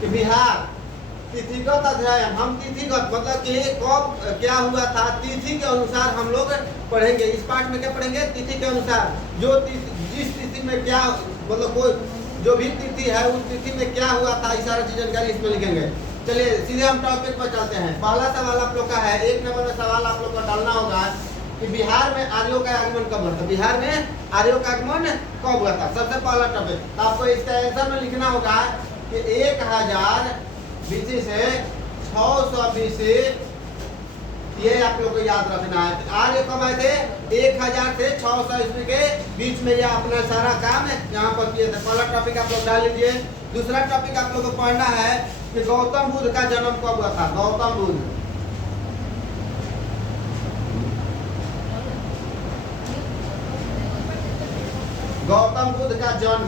कि बिहार तिथिगत अध्ययन, हम तिथिगत मतलब कि कब क्या हुआ था तिथि के अनुसार हम लोग पढ़ेंगे। इस पाठ में क्या पढ़ेंगे? तिथि के अनुसार, जो जिस तिथि में क्या मतलब कोई जो भी तिथि है उस तिथि में क्या हुआ था, इस सारा चीज जानकारी इसमें लिखेंगे। चलिए सीधे हम टॉपिक पर चलते हैं। पहला सवाल आप लोग का है, 1 नंबर में सवाल आप लोग को डालना होगा कि बिहार में आर्यों का आगमन कब हुआ था। बिहार में आर्यों का आगमन कब हुआ था, सबसे पहला टॉपिक। तो आपको इसका आंसर में लिखना होगा कि 1000 BC से 600 BC, ये आप लोग को याद रखना है। आर्य कब आए थे? 1000 से 600 ईस्वी के बीच में ये अपना सारा काम यहाँ पर किए थे। पहला टॉपिक आप लोग डाल लीजिए। दूसरा टॉपिक आप लोग को पढ़ना है कि गौतम बुद्ध का जन्म कब हुआ था। गौतम बुद्ध, गौतम बुद्ध का जन्म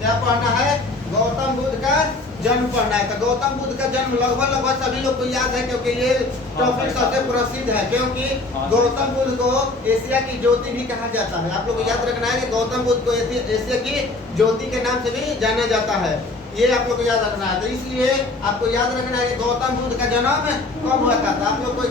क्या पढ़ना है? गौतम बुद्ध का जन्म पढ़ना है। तो गौतम बुद्ध का जन्म लगभग सभी लोग को याद है, क्योंकि ये टॉपिक सबसे प्रसिद्ध है। क्योंकि गौतम बुद्ध को एशिया की ज्योति भी कहा जाता है। आप लोग को याद रखना है कि गौतम बुद्ध को एशिया की ज्योति के नाम से भी जाना जाता है। ये आप लोग को याद रखना है। तो इसलिए आपको याद रखना है कि गौतम बुद्ध का जन्म कब हुआ था। तो आप लोग को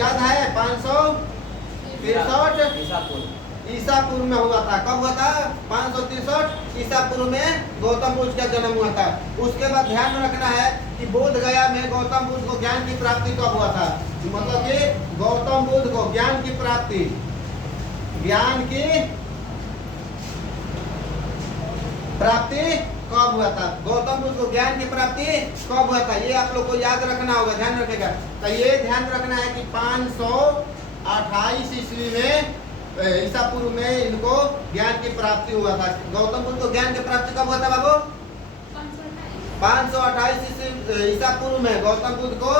याद है 563 ईसा पूर्व में हुआ था। कब हुआ था? 563 ईसा पूर्व में गौतम बुद्ध का जन्म हुआ था। उसके बाद ध्यान में रखना है कि बोध गया में गौतम बुद्ध को ज्ञान की प्राप्ति कब हुआ था। मतलब कि गौतम बुद्ध को ज्ञान की प्राप्ति, ज्ञान की प्राप्ति कब हुआ था। गौतम बुद्ध को ज्ञान की प्राप्ति कब हुआ था, ये आप लोग को याद रखना होगा, ध्यान रखेगा। तो ये ध्यान रखना है कि 528 ईस्वी में ईसा पूर्व में इनको ज्ञान की प्राप्ति हुआ था। गौतम बुद्ध को ज्ञान की प्राप्ति कब हुआ था बाबू? 528 ईसा पूर्व में गौतम बुद्ध को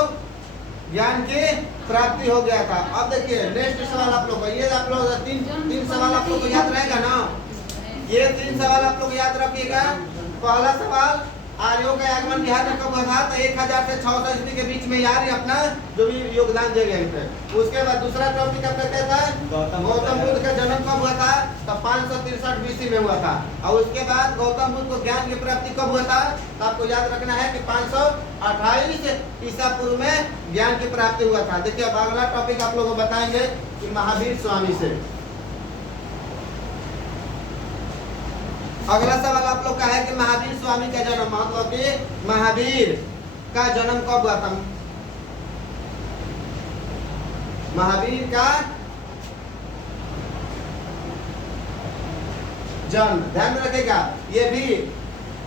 ज्ञान की प्राप्ति हो गया था। अब देखिए नेक्स्ट सवाल आप लोग को, ये आप लोग तीन सवाल आप लोग को याद रहेगा ना। ये 3 सवाल आप लोग याद रखिएगा। पहला सवाल, आर्यों का आगमन बिहार में कब हुआ था। तो 1000 से 600 ईस्वी के बीच में यार अपना जो भी योगदान दे गए थे। उसके बाद दूसरा टॉपिक आपका क्या था? गौतम बुद्ध का जन्म कब हुआ था। तो 563 BC में हुआ था। और उसके बाद गौतम बुद्ध को ज्ञान की प्राप्ति कब हुआ था। तो आपको याद रखना है कि 528 ईसा पूर्व में ज्ञान की प्राप्ति हुआ था। देखिए अब अगला टॉपिक आप लोग को बताएंगे कि महावीर स्वामी से। अगला सवाल आप लोग का है कि महावीर स्वामी का जन्म, मतलब कि महावीर का जन्म कब हुआ था। महावीर का जन्म ध्यान में रखेगा। ये भी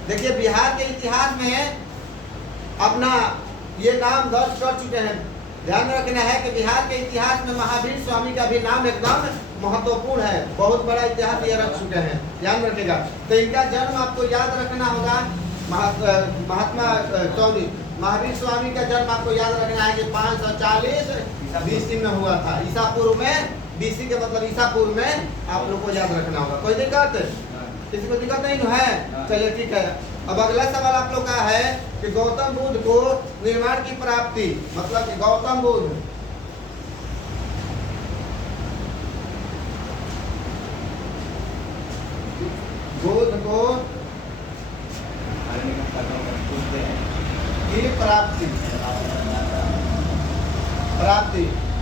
देखिए बिहार के इतिहास में अपना ये नाम दर्ज कर चुके हैं। ध्यान रखना है कि बिहार के इतिहास में महावीर स्वामी का भी नाम एकदम महत्वपूर्ण है, बहुत बड़ा इतिहास ये रख चुके हैं, ध्यान रखेगा। तो इनका जन्म आपको याद रखना होगा। महात्मा स्वामी महावीर स्वामी का जन्म आपको याद रखना है कि 540 BC में हुआ था। ईसा पूर्व में, BC के मतलब ईसा पूर्व में आप लोग को याद रखना होगा। कोई दिक्कत? किसी को दिक्कत नहीं है? चलिए ठीक है। अब अगला सवाल आप लोग का है कि गौतम बुद्ध को निर्माण की प्राप्ति, मतलब कि गौतम बुद्ध को की प्राप्ति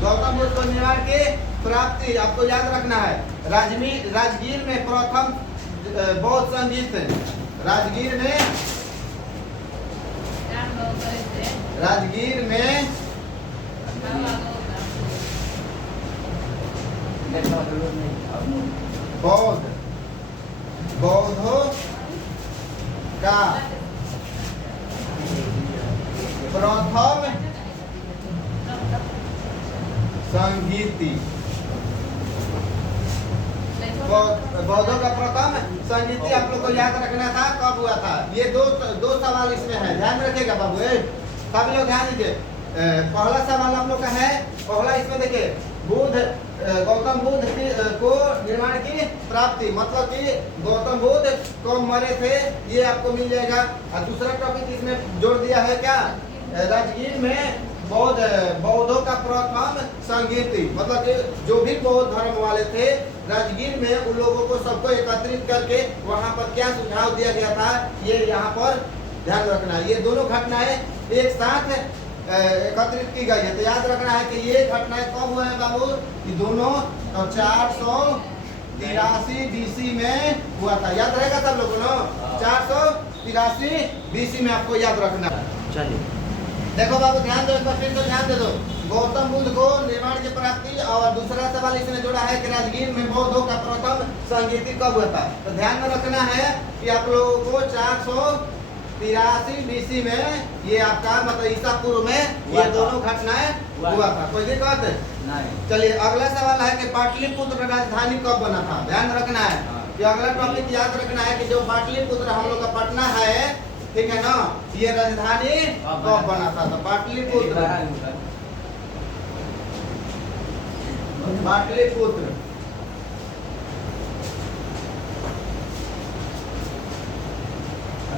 गौतम बुद्ध को निर्माण की प्राप्ति आपको याद रखना है। राजगीर में प्रथम बौद्ध संगीत, राजगीर में बौद्धों का प्रथम संगीति, बौद्धों का प्रथम संगीति आप लोग को याद रखना था कब हुआ था। ये दो सवाल इसमें है, ध्यान रखिएगा बाबू, सब लोग ध्यान दीजिए। पहला सवाल आप लोग का है, पहला इसमें देखिए गौतम बुद्ध को निर्माण की प्राप्ति, मतलब कि गौतम बुद्ध कब मरे थे ये आपको मिल जाएगा। और दूसरा टॉपिक इसमें जोड़ दिया है क्या, राजगीर में बौद्धों का प्रथम संगीति, मतलब कि जो भी बौद्ध धर्म वाले थे राजगीर में उन लोगों को सबको एकत्रित करके वहां पर क्या सुझाव दिया गया था ये यहाँ पर ध्यान रखना है। ये दोनों घटनाएं एक साथ एकत्रित की गई है। तो याद रखना है कि ये घटनाएं कब हुए हैं बाबू, कि दोनों 483 BC में हुआ था। याद रहेगा सब लोगों को, 483 BC में आपको याद रखना। चलिए देखो बाबू ध्यान दो, एक बार फिर से ध्यान दे दो। गौतम बुद्ध को निर्माण की प्राप्ति, और दूसरा सवाल इसने जोड़ा है कि राजगीर में बौद्धों का प्रथम संगीति कब हुआ था। तो ध्यान में रखना है कि आप लोगों को 483 BC में ये आपका मतलब ईसा पूर्व में ये दोनों घटनाएं हुआ था। कोई दिक्कत नहीं। चलिए अगला सवाल है कि पाटलिपुत्र राजधानी कब बना था। ध्यान रखना है कि अगला टॉपिक याद रखना है कि जो पाटलिपुत्र हम लोग का पटना है, ठीक है ना, ये राजधानी कब बना था। तो पाटलिपुत्र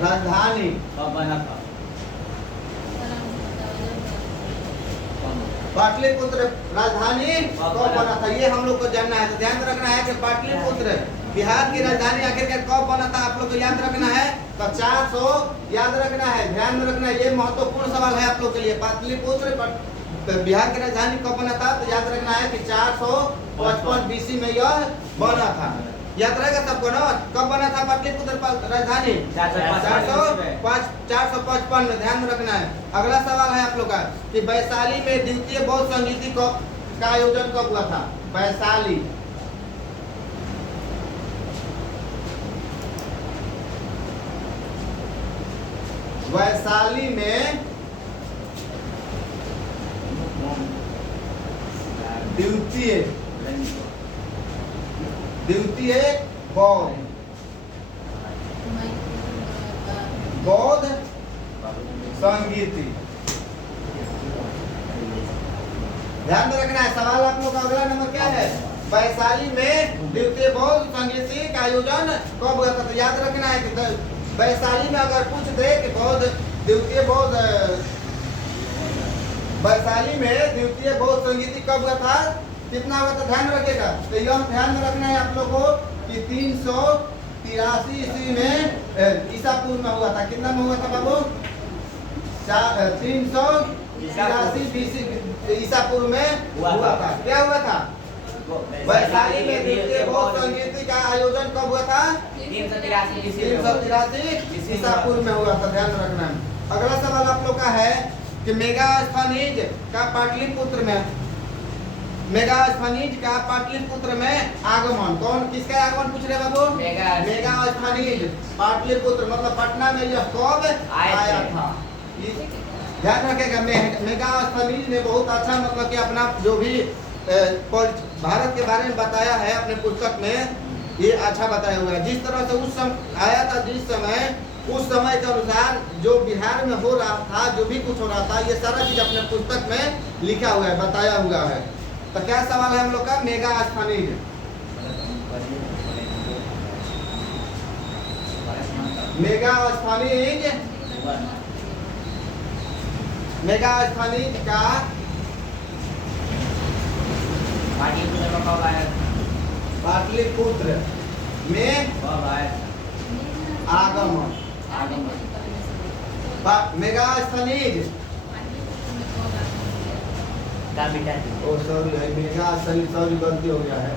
राजधानी कब बना था? पाटलिपुत्र राजधानी कब बना था, ये हम लोग को जानना है। तो ध्यान रखना है कि पाटलिपुत्र बिहार की राजधानी आखिरकार कब बना था, आप लोग को याद रखना है। तो 400 याद रखना है, ध्यान में रखना है, ये महत्वपूर्ण सवाल है आप लोग के लिए। पाटलिपुत्र बिहार की राजधानी कब बना था, तो याद रखना है कि 455 BC में यह बना था। याद रहेगा सबको ना, कब बना था पाटलिपुत्र राजधानी? 455 में। ध्यान में रखना है। अगला सवाल है आप लोग का कि वैशाली में द्वितीय बौद्ध संगीति का आयोजन कब हुआ था। वैशाली में द्वितीय बौद्ध संगीति। ध्यान में रखना है। सवाल आप लोग का अगला नंबर क्या है, वैशाली में द्वितीय बौद्ध संगीति का आयोजन कब हुआ था। तो याद रखना है कि वैशाली में अगर पूछ दे कि वैशाली में द्वितीय बौद्ध संगीति कब हुआ था, कितना हुआ था, ध्यान रखिएगा। तो यह ध्यान में रखना है आप लोगों को कि 383 ईस्वी में ईसा पूर्व में हुआ था। कितना में हुआ था बाबू, 383 BC ईसा पूर्व में हुआ था। क्या हुआ था, वैशाली में द्वितीय बौद्ध संगीति का आयोजन कब हुआ था, 383 ईसा पूर्व में हुआ था। ध्यान रखना है। अगला सवाल आप लोग का है कि मेगास्थनीज का पाटलिपुत्र में आगमन, कौन किसका आगमन पूछ रहे बाबू, मेगास्थनीज पाटलिपुत्र मतलब पटना में यह कब आया था। ध्यान रखेगा। मेगास्थनीज ने बहुत अच्छा मतलब कि अपना जो भी भारत के बारे में बताया है अपने पुस्तक में, ये अच्छा बताया हुआ है। जिस तरह से उस समय आया था, उस समय के अनुसार जो बिहार में हो रहा था, जो भी कुछ हो रहा था, ये सारा चीज अपने पुस्तक में लिखा हुआ है, बताया हुआ है। तो क्या सवाल है हम लोग का, मेगास्थनीज का पाटलिपुत्र में आगमन। मेगास्थनीज ओ सॉरी मेगास्थनीज, सॉरी गलती हो गया है।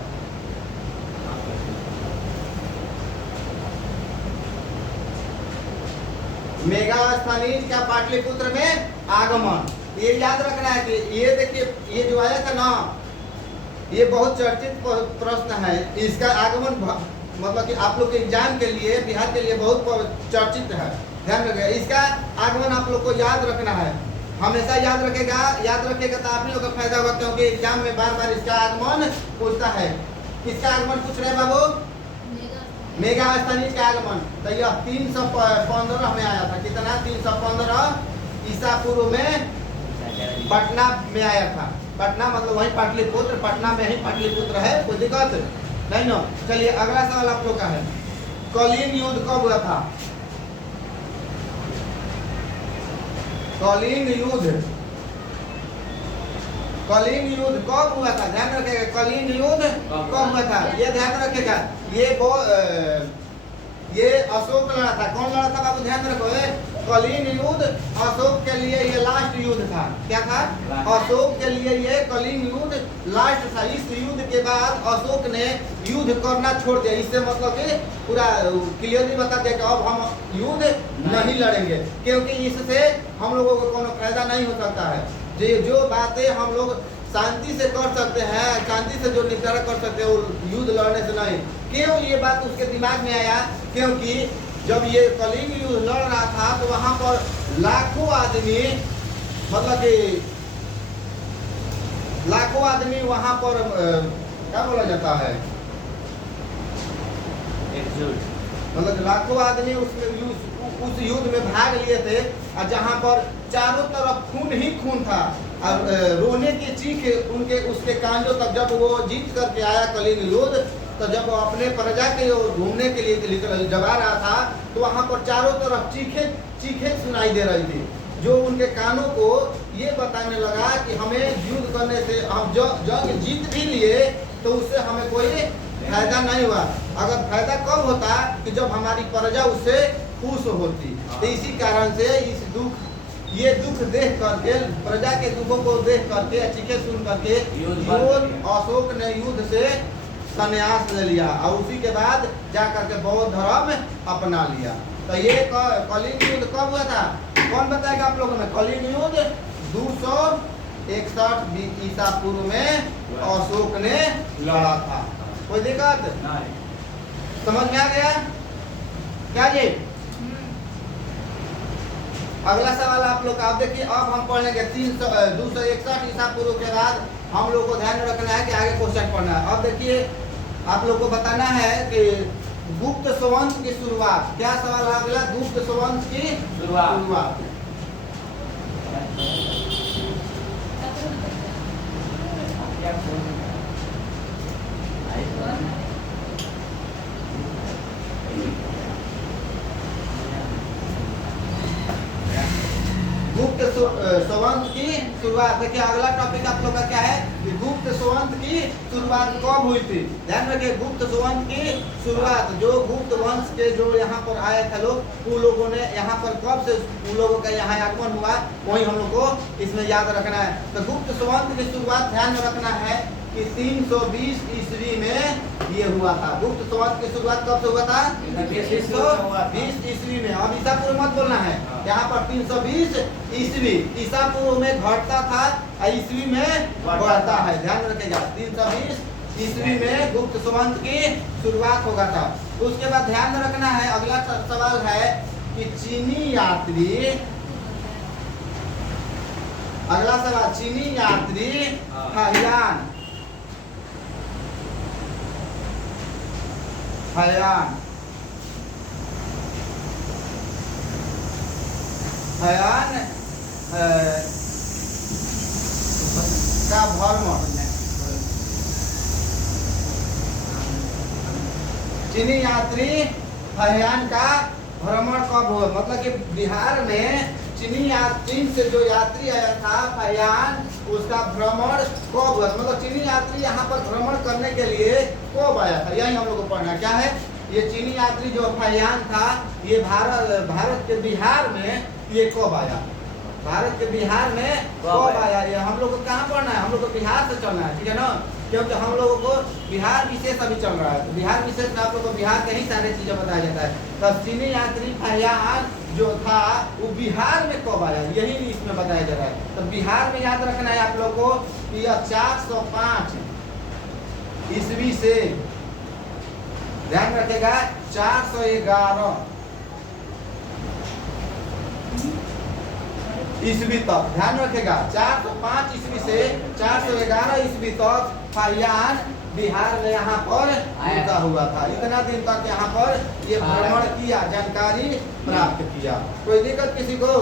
मेगास्थनीज का पाटलिपुत्र में आगमन, ये याद रखना है कि ये देखिए, ये जो आया था ना, ये बहुत चर्चित प्रश्न है। इसका आगमन मतलब कि आप लोग के एग्जाम के लिए, बिहार के लिए बहुत चर्चित है। ध्यान रखिएगा। इसका आगमन आप लोग को याद रखना है, हमेशा याद रखेगा तो आप लोग का फायदा होगा, क्योंकि एग्जाम में बार बार इसका आगमन पूछता है। किसका आगमन पूछ रहे बाबू, मेगास्थनीज का आगमन। तो यह 315 में आया था। कितना, 315 ईसा पूर्व में पटना में आया था। पटना मतलब वही पाटलिपुत्र, पटना में ही पाटलिपुत्र है, कोई दिक्कत नहीं ना। चलिए अगला सवाल आप लोग का है, कलिंग युद्ध कब हुआ था। कलिंग युद्ध कब हुआ था, ध्यान रखिएगा। कलिंग युद्ध कब हुआ था, ये ध्यान रखिएगा। ये अशोक लड़ा था। कौन लड़ा था बाबू, ध्यान रखो। कलिंग युद्ध अशोक के लिए ये लास्ट युद्ध था। क्या था? अशोक के लिए ये कलिंग युद्ध लास्ट था। इस युद्ध के बाद अशोक ने युद्ध करना छोड़ दिया। इससे मतलब कि पूरा क्लियरली बता दिया कि अब हम युद्ध नहीं लड़ेंगे, क्योंकि इससे हम लोगों को कोनो फायदा नहीं हो सकता है। जो बातें हम लोग शांति से कर सकते हैं, शांति से जो निपटारा कर सकते हैं, वो युद्ध लड़ने से नहीं। क्यों ये बात उसके दिमाग में आया? क्योंकि जब ये कलिंग युद्ध लड़ रहा था तो वहां पर लाखों आदमी, मतलब कि लाखों आदमी वहां पर क्या बोला जाता है, मतलब लाखों आदमी उसमें उस युद्ध में भाग लिए थे, और जहां पर चारों तरफ खून ही खून था, और रोने की चीख उनके उसके कांजों तक। जब वो जीत करके आया कलिंग युद्ध, तो जब वो अपने प्रजा के घूमने के लिए जब आ रहा था, तो वहां पर चारों तरफ चीखें सुनाई दे रही थी, जो उनके कानों को ये बताने लगा कि हमें युद्ध करने से, हम जंग जीत भी लिए तो उससे हमें कोई फायदा नहीं हुआ। अगर फायदा कब होता कि जब हमारी प्रजा उससे खुश होती। तो इसी कारण से ये दुख देख करके, प्रजा के दुखों को देख करके, चीखें सुन करके अशोक ने युद्ध से संन्यास ले लिया, और उसी के बाद जा करके बौद्ध धर्म अपना लिया। तो ये कलिंग युद्ध कब हुआ था? कौन बताएगा आप लोगों में? कलिंग युद्ध 261 ईसा पूर्व में अशोक ने लड़ा था। कोई दिक्कत नहीं? समझ में आ गया क्या जी? अगला सवाल आप लोग का। आप देखिए, अब हम पढ़ेंगे 261 ईसा पूर्व के बाद। हम लोग को ध्यान में रखना है कि आगे क्वेश्चन पढ़ना है। अब देखिए, आप लोग को बताना है कि गुप्त संवंश की शुरुआत। क्या सवाल है अगला? गुप्त संवंश की शुरुआत। गुप्त संवंश की शुरुआत। देखिए, अगला टॉपिक आप लोग का क्या है कि गुप्त संवंश की शुरुआत कब हुई थी। ध्यान रखिए, गुप्त संवंश की शुरुआत, जो गुप्त वंश के जो यहाँ पर आए थे लोग, उन लोगों ने यहाँ पर कब से उन लोगों का यहाँ आगमन हुआ, वही हम लोग को इसमें याद रखना है। तो गुप्त संवंश की शुरुआत ध्यान में रखना है कि 320 ईस्वी में ये हुआ था। गुप्त संवंश की शुरुआत कब से हुआ था? 320 ईस्वी में। अब ईसा पूर्व मत बोलना है, यहाँ पर 320 ईस्वी। ईसा पूर्व में घटता था, ईस्वी में बढ़ता है। ध्यान रखिएगा, 320 ईस्वी में गुप्त संवंश की शुरुआत होगा था। उसके बाद ध्यान रखना है, अगला सवाल है कि चीनी यात्री, अगला सवाल, चीनी यात्री फयान का भ्रमण, चीनी यात्री फयान का भ्रमण कब हुआ? मतलब कि बिहार में चीन से जो यात्री आया था फयान, उसका भ्रमण कब हुआ? मतलब चीनी यात्री यहाँ पर भ्रमण करने के लिए कब आया था, यही हम लोग को पढ़ना। क्या है ये चीनी यात्री जो फयान था, ये भारत के बिहार में ये कब आया? भारत के बिहार में कब आया? ये हम लोग को कहाँ पढ़ना है? हम लोग को बिहार से चलना है, ठीक है ना? क्योंकि हम लोगों को बिहार विशेष अभी चल रहा है, तो बिहार विशेष में आप लोग को बिहार के ही सारे चीजें बताया जाता है। तो चीनी यात्री फयान जो था वो बिहार में कब आया, यही इसमें बताया जा रहा है। तो बिहार में याद रखना है आप लोग को कि 405 ईस्वी से, ध्यान रखेगा, 411 ईस्वी तक, ध्यान रखेगा, 405 ईस्वी से 411 ईस्वी तक फयान बिहार में यहाँ पर रुका हुआ था। इतना दिन तक यहाँ पर ये भ्रमण किया, जानकारी प्राप्त किया। कोई दिक्कत किसी को?